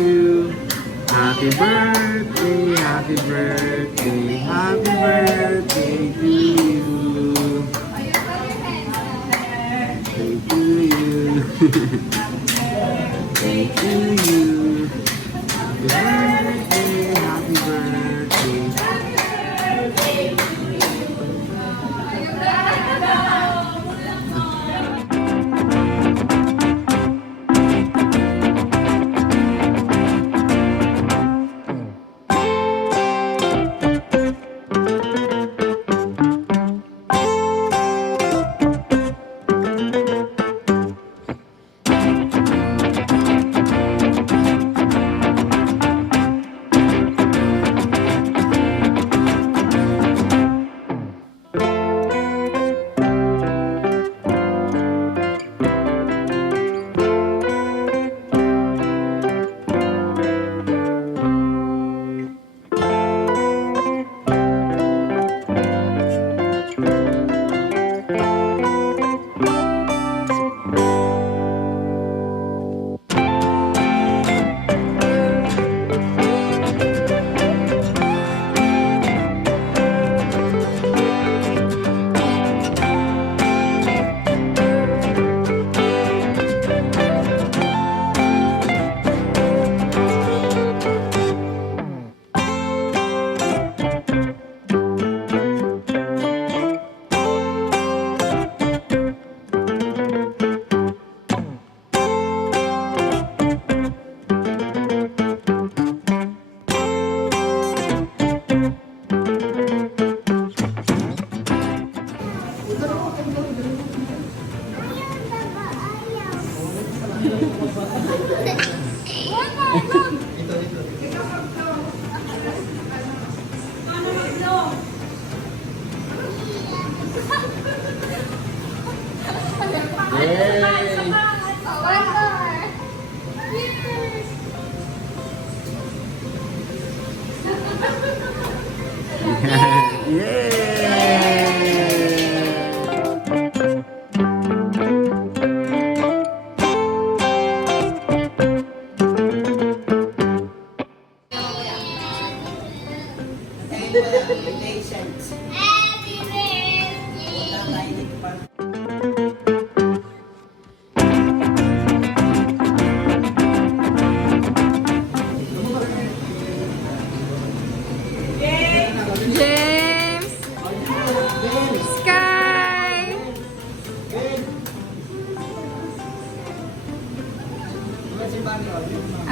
you. Happy birthday, happy birthday, happy birthday to you. Birthday to you. Birthday to you. Happy birthday, happy birthday.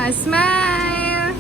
A smile.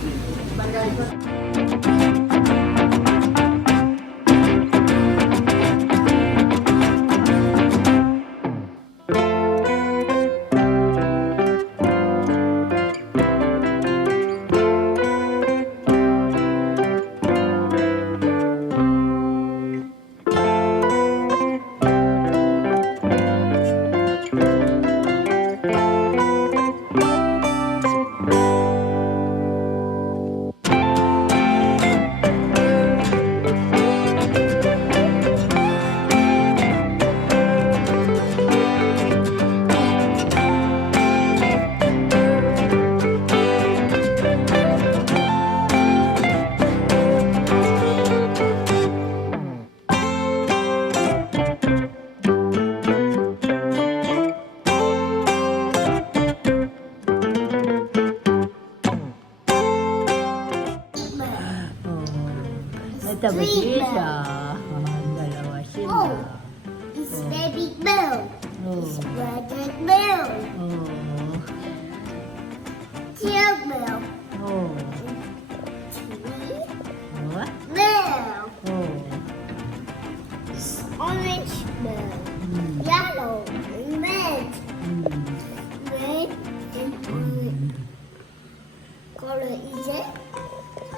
Ito ba siya? Dalawa sila. Oh, it's baby Bill. It's brother Bill. Oh. Dear Bill. Oh. Tree What? Bill. Oh. Orange Bill. Yellow and red. Red and blue. Color is it?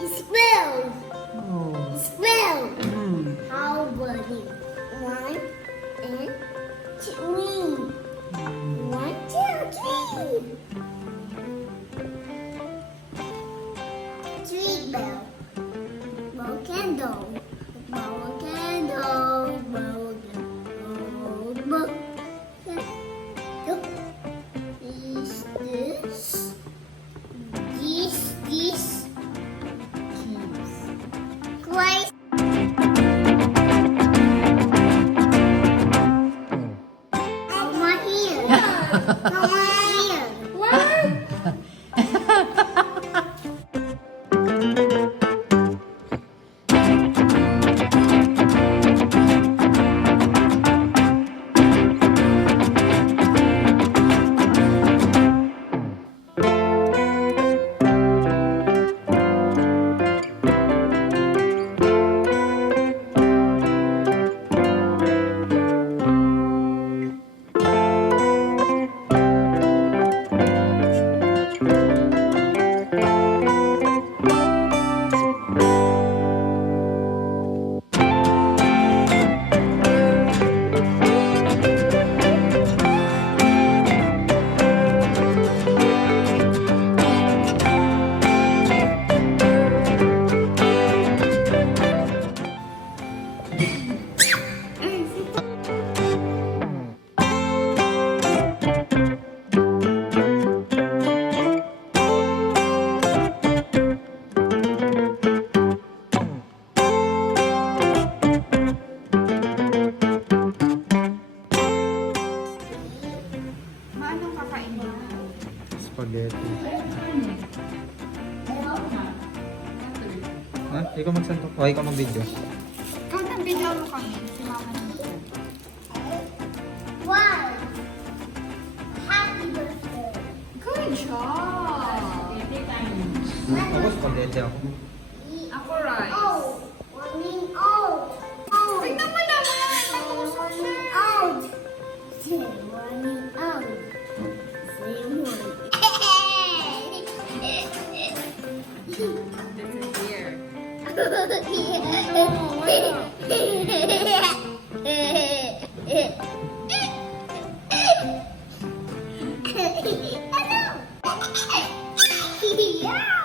It's Bill. Oh. It's Bill. Hmm. How buddy? 1 and 3. 1, 2, 3. 3 bell. Blow candle. Blow a candle. Blow a candle. Blow. Look. Is this? This these keys. Twice. On my hand. On my hand. What? Anong kakain mo? Spaghetti. Ha? Ikaw magsantok. O, ikaw mag-video. Ikaw na video mo kami. Si mama na. One. Happy birthday. Good job! Ako spaghetti ako. Ako rice. Oh, morning old. Oh, Tignan mo naman! Natusok siya! old. Say morning old. Say morning. This is here. Yeah.